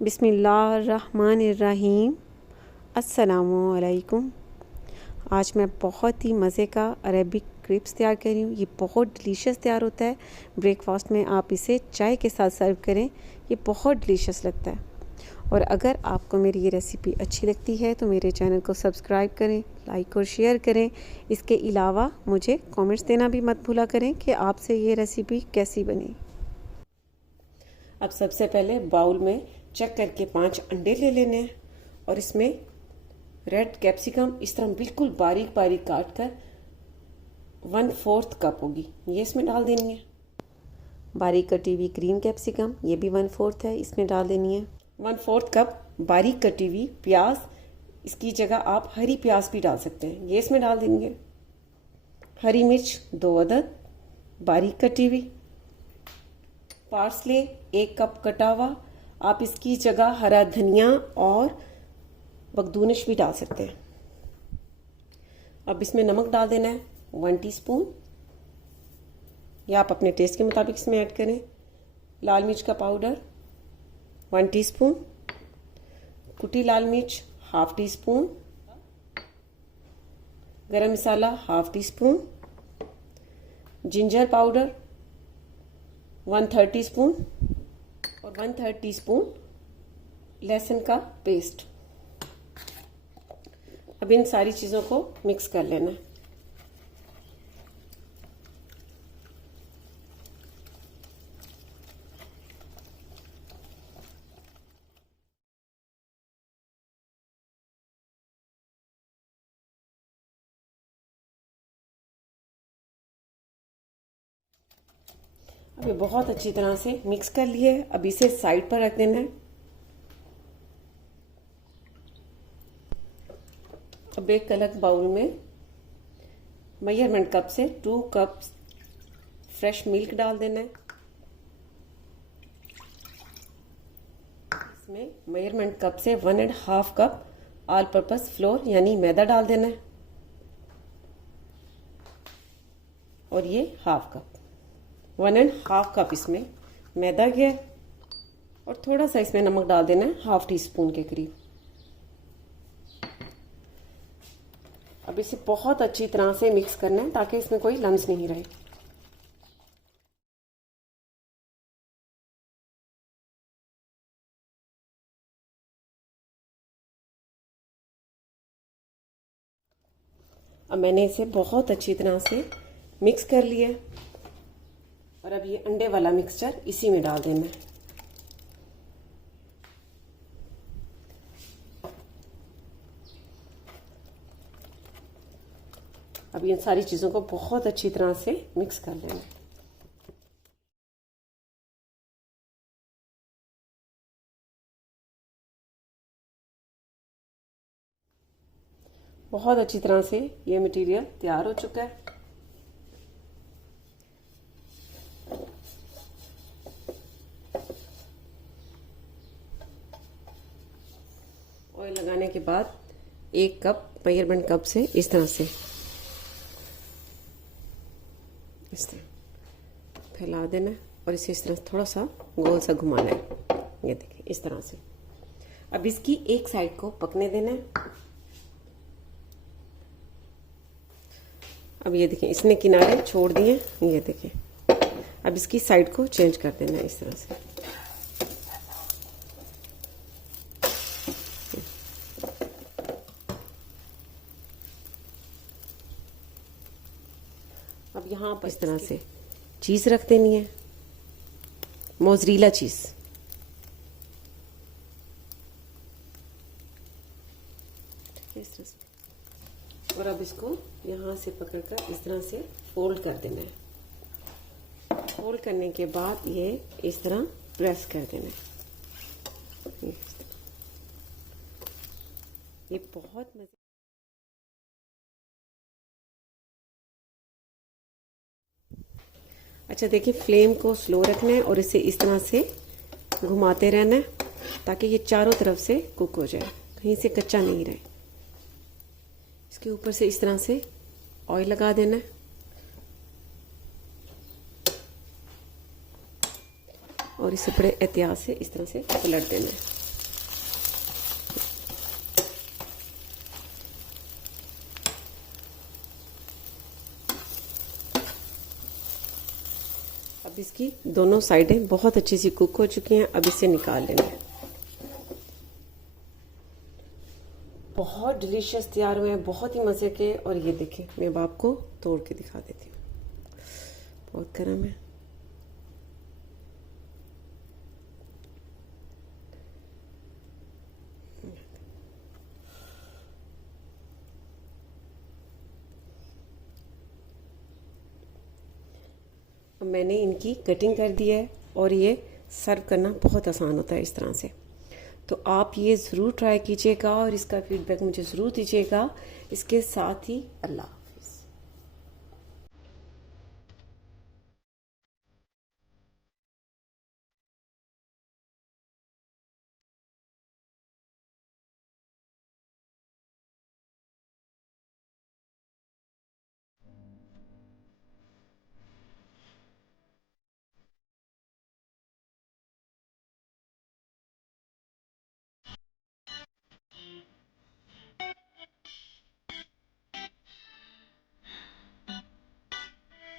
बिस्मिल्लाहिर्रहमानिर्रहीम। अस्सलामुअलैकुम। आज मैं बहुत ही मज़े का अरेबिक क्रिप्स तैयार कर रही हूँ। ये बहुत डिलीशियस तैयार होता है। ब्रेकफास्ट में आप इसे चाय के साथ सर्व करें, ये बहुत डिलीशियस लगता है। और अगर आपको मेरी ये रेसिपी अच्छी लगती है तो मेरे चैनल को सब्सक्राइब करें, लाइक और शेयर करें। इसके अलावा मुझे कमेंट्स देना भी मत भूला करें कि आपसे ये रेसिपी कैसी बनी। अब सबसे पहले बाउल में चेक करके 5 अंडे ले लेने हैं और इसमें रेड कैप्सिकम इस तरह बिल्कुल बारीक बारीक काट कर 1/4 कप होगी, ये इसमें डाल देनी है। बारीक कटी हुई ग्रीन कैप्सिकम, ये भी 1/4 है, इसमें डाल देनी है। 1/4 कप बारीक कटी हुई प्याज, इसकी जगह आप हरी प्याज भी डाल सकते हैं, ये इसमें डाल देंगे। हरी मिर्च 2 अदद बारीक कटी हुई। पार्सले 1 कप कटा हुआ, आप इसकी जगह हरा धनिया और बकदूनिश भी डाल सकते हैं। अब इसमें नमक डाल देना है 1 टीस्पून, या आप अपने टेस्ट के मुताबिक इसमें ऐड करें। लाल मिर्च का पाउडर 1 टीस्पून, कुटी लाल मिर्च 1/2 टीस्पून, गरम मसाला 1/2 टीस्पून, जिंजर पाउडर 1/3 टीस्पून और 1/3 टीस्पून लहसुन का पेस्ट। अब इन सारी चीज़ों को मिक्स कर लेना है। अब ये बहुत अच्छी तरह से मिक्स कर लिए। अब इसे साइड पर रख देना है। अब एक अलग बाउल में मेजरमेंट कप से 2 कप फ्रेश मिल्क डाल देना है। इसमें मेजरमेंट कप से 1.5 कप ऑल पर्पस फ्लोर यानी मैदा डाल देना है और ये 1/2 कप 1.5 कप इसमें मैदा गया और थोड़ा सा इसमें नमक डाल देना है 1/2 टीस्पून के करीब। अब इसे बहुत अच्छी तरह से मिक्स करना है ताकि इसमें कोई लम्स नहीं रहे। अब मैंने इसे बहुत अच्छी तरह से मिक्स कर लिया और अब ये अंडे वाला मिक्सचर इसी में डाल देना है। अब इन सारी चीज़ों को बहुत अच्छी तरह से मिक्स कर लेना है। बहुत अच्छी तरह से ये मटेरियल तैयार हो चुका है। ऑयल लगाने के बाद 1 कप मेजरमेंट कप से इस तरह से इस तरह फैला देना है और इसे इस तरह थोड़ा सा गोल सा घुमाना है। ये देखिए इस तरह से। अब इसकी एक साइड को पकने देना है। अब ये देखिए इसने किनारे छोड़ दिए, ये देखिए। अब इसकी साइड को चेंज कर देना है इस तरह से। अब यहाँ पर इस तरह से चीज़ रख देनी है, मोज़रेला चीज़। इस तरह से। और अब इसको यहाँ से पकड़कर इस तरह से फोल्ड कर देना है। फोल्ड करने के बाद ये इस तरह प्रेस कर देना है। ये बहुत मज़े। अच्छा देखिए, फ्लेम को स्लो रखना है और इसे इस तरह से घुमाते रहना है ताकि ये चारों तरफ से कुक हो जाए, कहीं से कच्चा नहीं रहे। इसके ऊपर से इस तरह से ऑयल लगा देना है और इसे बड़े एहतियात से इस तरह से पलट देना है। अब इसकी दोनों साइडें बहुत अच्छी सी कुक हो चुकी हैं। अब इसे निकाल लेना है। बहुत डिलीशियस तैयार हुए हैं, बहुत ही मज़े के। और ये देखें, मैं अब आपको तोड़ के दिखा देती हूँ। बहुत गर्म है। अब मैंने इनकी कटिंग कर दी है और ये सर्व करना बहुत आसान होता है इस तरह से। तो आप ये ज़रूर ट्राई कीजिएगा और इसका फीडबैक मुझे ज़रूर दीजिएगा। इसके साथ ही अल्लाह।